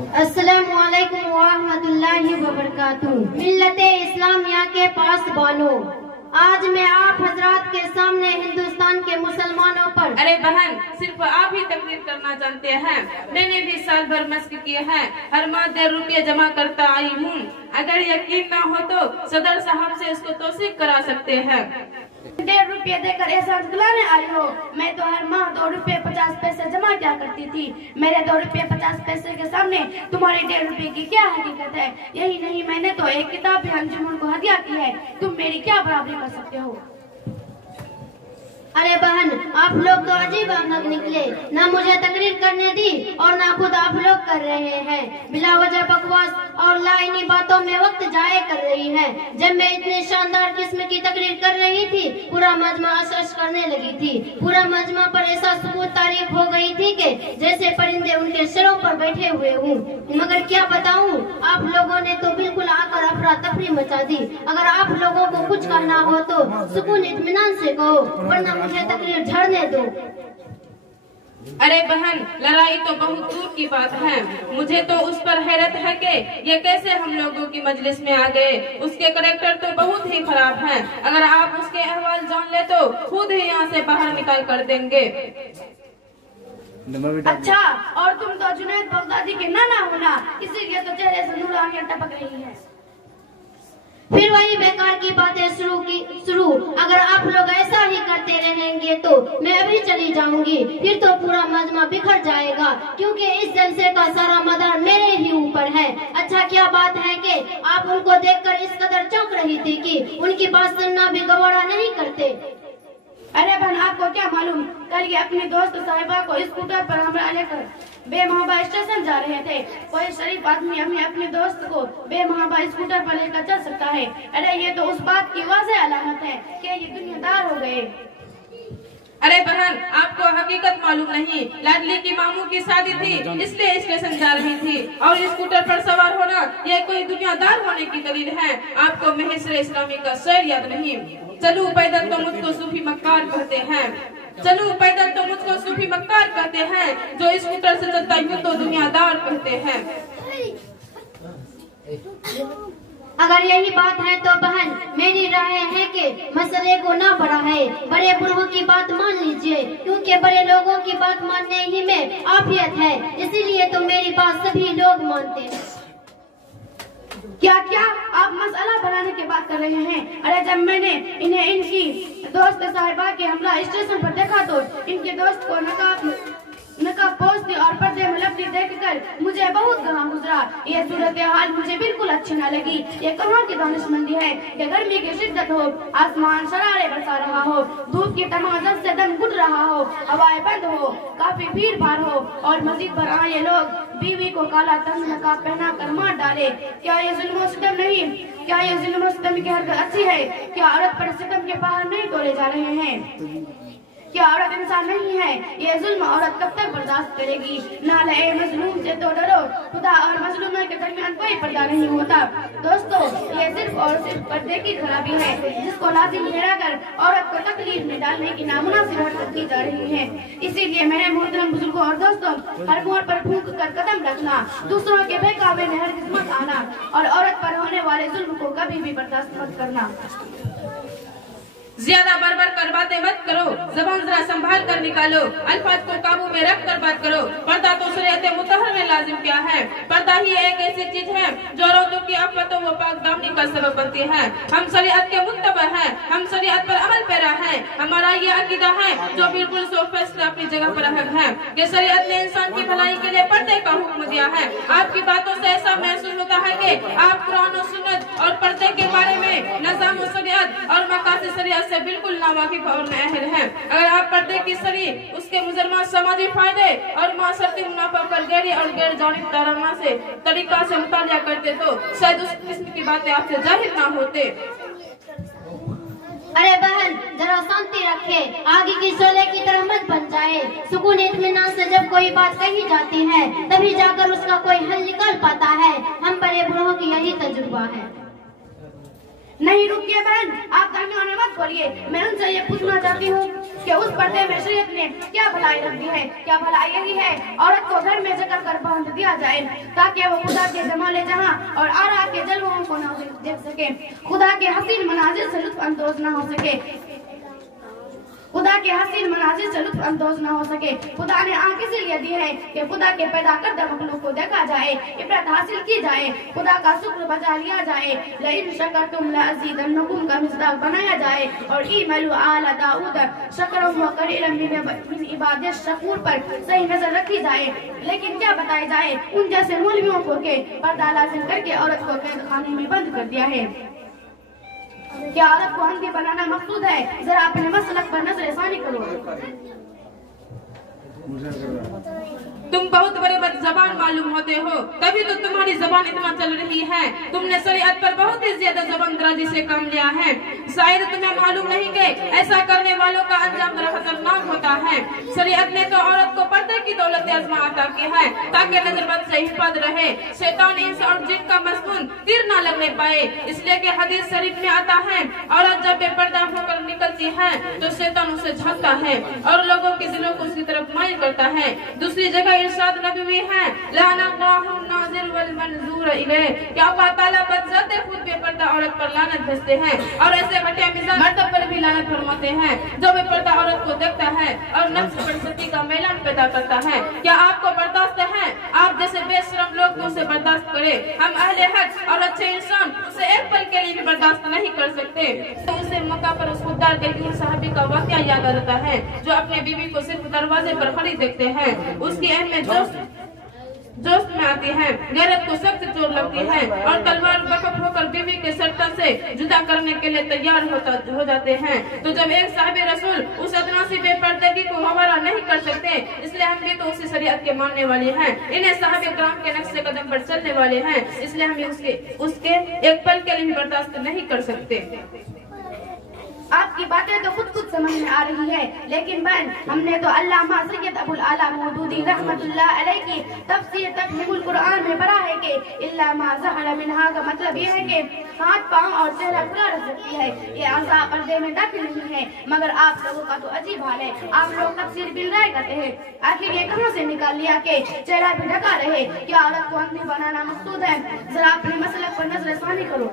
अस्सलामु अलैकुम व रहमतुल्लाहि व बरकातुहू। मिल्लते इस्लामिया के पास बानो, आज मैं आप हजरात के सामने हिंदुस्तान के मुसलमानों पर। अरे बहन, सिर्फ आप ही तकरीर करना जानते हैं। मैंने भी साल भर मस्क किए हैं, हर माह 1.5 रुपये जमा करता आई हूँ। अगर यकीन ना हो तो सदर साहब से इसको तौसीक करा सकते हैं। 1.5 रुपये देकर एहसान दिलाने आई हो? मैं तो हर माह 2 रुपये 50 पैसे जमा किया करती थी। मेरे 2 रुपये 50 पैसे के सामने तुम्हारे 1.5 रुपये की क्या हकीकत है? यही नहीं, मैंने तो एक किताब भी अंजुमन को हदिया की है। तुम मेरी क्या बराबरी कर सकते हो? अरे बहन, आप लोग तो अजीब अहमक निकले, ना मुझे तकरीर करने दी और ना खुद आप लोग कर रहे हैं। बिला वजह बकवास और लाइनी बातों में वक्त जाया कर रही है। जब मैं इतने शानदार किस्म की तकरीर कर रही थी, पूरा मजमा अश करने लगी थी। पूरा मजमा पर ऐसा सुकूत तारीफ हो गई थी कि जैसे परिंदे उनके सिरों पर बैठे हुए हूँ। मगर क्या बताऊँ, आप लोगों ने तो बिल्कुल आकर अफरा तफरी मचा दी। अगर आप लोगों को कुछ कहना हो तो सुकून इत्मीनान से कहो, वरना मुझे तकरीर झड़ने दो। अरे बहन, लड़ाई तो बहुत दूर की बात है। मुझे तो उस पर हैरत है कि ये कैसे हम लोगों की मजलिस में आ गए। उसके करैक्टर तो बहुत ही खराब है। अगर आप उसके अहवाल जान ले तो खुद ही यहाँ से बाहर निकाल कर देंगे। अच्छा, और तुम तो जुनैद बगदादी के नाना हो ना, इसीलिए तो चेहरे से नूरानियत टपक रही है। फिर वही बेकार की बातें शुरू। अगर आप लोग ऐसा ही करते रहेंगे तो मैं अभी चली जाऊंगी। फिर तो पूरा मजमा बिखर जाएगा, क्योंकि इस जलसे का सारा मदार मेरे ही ऊपर है। अच्छा, क्या बात है कि आप उनको देखकर इस कदर चौंक रही थी कि उनकी बात सुनना भी गवारा नहीं करते। अरे बहन, आपको क्या मालूम, कल ये अपनी दोस्त साहिबा को स्कूटर पर हमरा लेकर बेमहाबा स्टेशन जा रहे थे। कोई शरीफ आदमी अपने दोस्त को बेमहाबा स्कूटर पर लेकर चल सकता है? अरे ये तो उस बात की वाज़ेह अलामत है कि ये दुनियादार हो गए। अरे बहन, आपको हकीकत मालूम नहीं। लाडली की मामू की शादी थी, इसलिए स्टेशन जा रही थी। और स्कूटर पर सवार होना यह कोई दुनियादार होने की दलील है? आपको महसर इस्लामी का शेर याद नहीं? चलू पैदल तो मुझको सूफी मक्कार कहते हैं। चलू पैदल तो मुझको सूफी मक्कार कहते हैं। जो स्कूटर से चलता यूं तो दुनियादार कहते हैं। अगर यही बात है तो बहन, मेरी राय है कि मसले को ना बढ़ाए, बड़े बूढ़ों की बात मान लीजिए, क्योंकि बड़े लोगों की बात मानने ही में आफियत है। इसीलिए तो मेरी बात सभी लोग मानते हैं। क्या आप मसला बनाने की बात कर रहे हैं? अरे जब मैंने इन्हें इनकी दोस्त साहिबा के हमला स्टेशन पर देखा तो इनके दोस्त को नकाब पोंछती और पर्दे में लपटी देखकर मुझे बहुत गम गुजरा। ये सूरत हाल मुझे बिल्कुल अच्छी न लगी। ये कहाँ की दानिशमंदी है कि गर्मी की शिद्दत हो, आसमान शरारे बरसा रहा हो, धूप की तमाज़त से दम घुट रहा हो, हवाएं बंद हो, काफी भीड़ भाड़ हो और मस्जिद पर आए लोग बीवी को काला तंग नकाब पहना कर मार डाले। क्या ये जुल्म सितम नहीं? क्या ये जुल्म सितम की हरकत अच्छी है? क्या औरत पर सितम के पहाड़ नहीं तोड़े जा रहे हैं? क्या औरत इंसान नहीं है? ये जुल्म औरत कब तक बर्दाश्त करेगी? नाले मजलूम से तो डरो, खुदा और मजलूम के दरमियान कोई पर्दा नहीं होता। दोस्तों, ये सिर्फ और सिर्फ पर्दे की खराबी है, जिसको लाजिम ठहराकर औरत को तकलीफ में डालने की नामुनासिब हरकत की जा रही है। इसीलिए मेरे मोहतरम बुजुर्गों और दोस्तों, हर मोड़ पर फूंक कर कदम रखना, दूसरों के बहकावे में हरगिज़ मत आना और औरत पर होने वाले जुल्म को कभी भी बर्दाश्त मत करना। ज्यादा बरबर कर बातें मत करो, जबान जरा संभाल कर निकालो, अल्फाज को काबू में रख कर बात करो। पर्दा तो शरीयत मुतहर में लाजिम क्या है? पर्दा ही एक ऐसी चीज है जो औरतों की अफ़्फ़तों व पाकदामनी का सबब बनती है। हम शरीयत के मुत्तबा हैं, हम शरीयत पर अमल पैरा हैं। हमारा ये अकीदा है जो बिल्कुल सौ फीसद अपनी जगह पर अहम है कि शरीयत ने इंसान की भलाई के लिए पर्दे का हुक्म दिया है। आपकी बातों से ऐसा महसूस होता है कि आप कुरान और सुन्नत और पर्दे के बारे में निज़ाम व शरीयत और मकासद शरीयत से बिल्कुल नावाकिफ और नाअहल हैं। अगर आप पर्दे की शरी, उसके मुजरमा समाजी फायदे और माशरती मुनाफा पर गहरी और गैर जानिबदाराना से तरीका से मुतालिया करते तो शायद उस किस्म की बातें आपसे जाहिर ना होते। अरे बहन, जरा शांति रखे, आगे की शोले की तरह मत बन जाए। सुकून इत्मीनान से जब कोई बात कही जाती है तभी जाकर उसका कोई हल निकल पाता है। हम बड़े बूढ़ों की यही तजुर्बा है। नहीं रुकिए बहन, आप दरमियान में मत बोलिए। मैं उनसे ये पूछना चाहती हूँ कि उस पर्दे में शरीयत ने क्या भलाई रख दी है? क्या भलाई यही है औरत को घर में जकड़ कर बांध दिया जाए ताकि वो खुदा के जमाले जहाँ और आरा के जलवों को न देख सके, खुदा के हसीन मनाजिर से लुत्फ अंदोज न हो सके, खुदा के हसीन मनाजिर से लुत्फ अंदोज न हो सके। खुदा ने आंख इसलिए दी है कि खुदा के पैदा करदा मखलूक को देखा जाए, इबरत हासिल की जाए, खुदा का शुक्र बजा लिया जाए। लइन शकरतुम लअज़ीदन्नकुम का मिसदाक बनाया जाए और ईमलु आला दाऊद शकरम व कलीलन मिन इबादिश शकूर पर सही नजर रखी जाए। लेकिन क्या बताया जाए, उन जैसे मौलवियों को के पर्दा लाजिम करके औरत को कैद खाने में बंद कर दिया है। क्या औरत को अंधी बनाना मकसूद है? जरा अपने मसलक पर नजरसानी करो। तुम बहुत बड़े बदज़बान मालूम होते हो, तभी तो तुम्हारी जबान इतना चल रही है। तुमने शरीयत पर बहुत ही ज्यादा जबानदराजी से काम लिया है। शायद तुम्हें मालूम नहीं कि ऐसा करने वालों का अंजाम बड़ा खतरनाक होता है। शरीयत ने तो औरत को पर्दे की दौलत आज़मा अता की है ताकि नजरबद से हिफाजत रहे, शैतान इंस और जिन का मजबून तीर न लगने पाए। इसलिए कि हदीस शरीफ में आता है, औरत जब बेपर्दा होकर निकलती है तो शैतान उसे झलता है और लोगों के दिलों को उसकी तरफ माइल करता है। दूसरी जगह इरशाद नबवी है, लानल्लाहु नाज़िर वल मंजूर इलैह, कि अल्लाह ताला बज़ाते खुद बेपर्दा औरत पर लानत भेजते हैं और ऐसे घटिया मिजाज मर्द पर भी लानत फरमाते हैं जो बेपर्दा औरत को देखता है और नफ्स पर सती का मैलान पैदा करता है। क्या आपको बर्दाश्त है? आप जैसे बेशरम लोग तो उसे बर्दाश्त करे। हम अहले हक और अच्छे इंसान उसे एक पल के लिए भी बर्दाश्त नहीं कर सकते। तो उसे मक्का पर उस खुददार गरीब साहबी का वाकया याद आ जाता है जो अपने बीवी को सिर्फ दरवाजे पर खड़ी देखते हैं। उसकी अहमियत जोश में आती है, गैरत को सख्त चोट लगती है और तलवार बकफ होकर बीवी के सरता से जुदा करने के लिए तैयार हो जाते हैं। तो जब एक साहिब रसूल उस अदना सी बेपर्दगी को हवाला नहीं कर सकते, इसलिए हम भी तो उसी शरीयत के मानने वाले हैं, इन्हें साहिब कराम के नक्शे कदम पर चलने वाले हैं। इसलिए हम उसके एक पल के लिए बर्दाश्त नहीं कर सकते। आपकी बातें तो खुद समझ में आ रही है, लेकिन बहन हमने तो अल्लामा सैयद अबुल आला मौदूदी रहमतुल्लाह अलैह की तफसीर तफहीमुल कुरान में पढ़ा है कि इल्ला मा ज़हरा मिनहा का मतलब ये है कि हाथ पांव और चेहरा खुला रह सकती है, ये आज़ा पर्दे में दाखिल नहीं है। मगर आप लोगों का तो अजीब हाल है, आप लोग तफसीर बिल राय करते हैं। आखिर ये कहाँ से निकाल लिया कि चेहरा भी ढका रहे? क्या औरत को अंधी बनाना मकसूद है? जरा अपने मसलक पर नजरसानी करो।